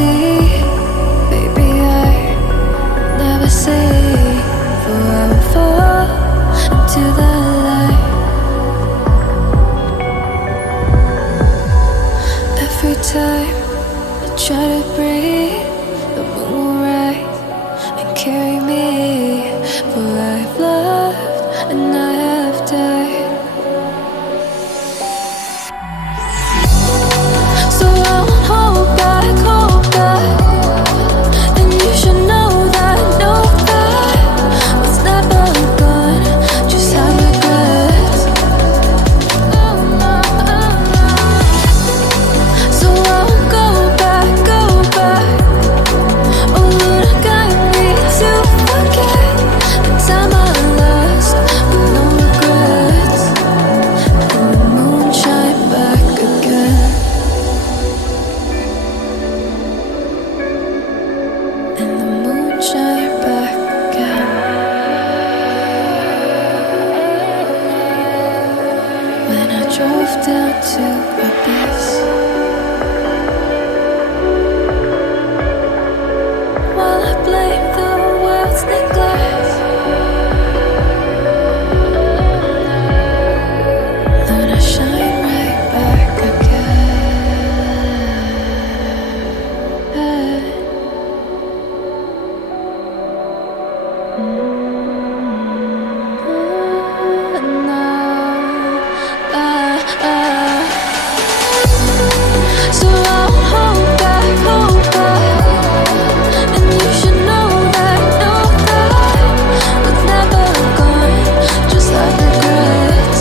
sea. Baby, I never say, for I will fall into the light. Every time I try to breathe, the moon will rise and carry me, for I've loved and I have died. So I won't hold back, and you should know that was never gone, just have regrets. So I won't go back, oh Lord, guide me to forget the time I lost with no regrets, and the moon shine back again. And the moon shine back again. When I drove down to Abyss, while I blame the world's neglect, then I shine right back again. So I won't hold back, and you should know that was never gone, just like regrets.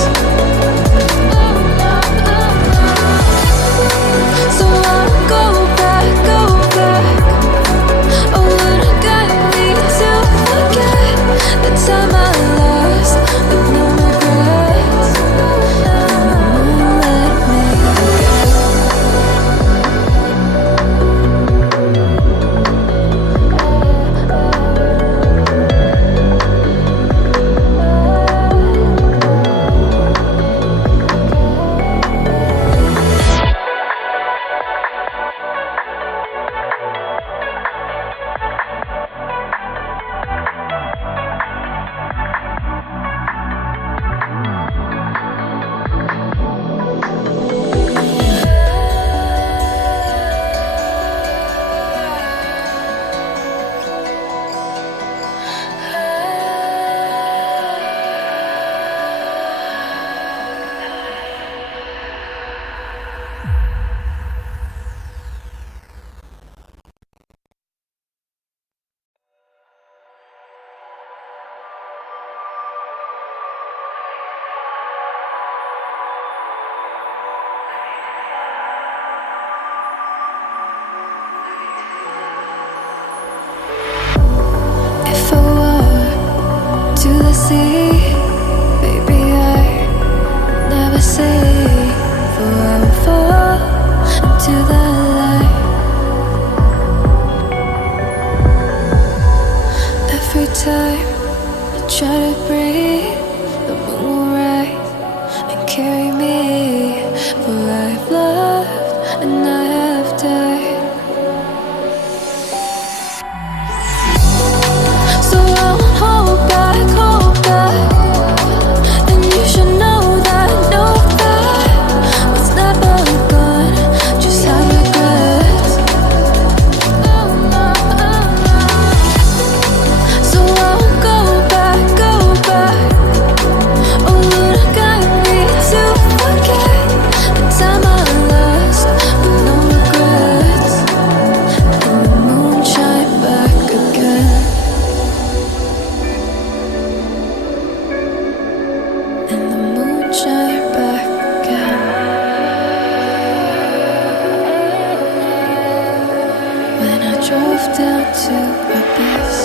So I won't go back, oh Lord, guide me to forget the time I lost with no regrets, and the moon let me forget. If I walk to the sea, baby, I never say, for I will fall into the light. Every time I try to breathe, the moon will rise and carry me, for I've loved and I have died. So I won't hold back, and you should know that was never gone, just have regrets. So I won't go back, oh Lord, guide me to forget the time I lost with no regrets, and the moon shine back again. And the moon shine back again. When I drove down to Abyss.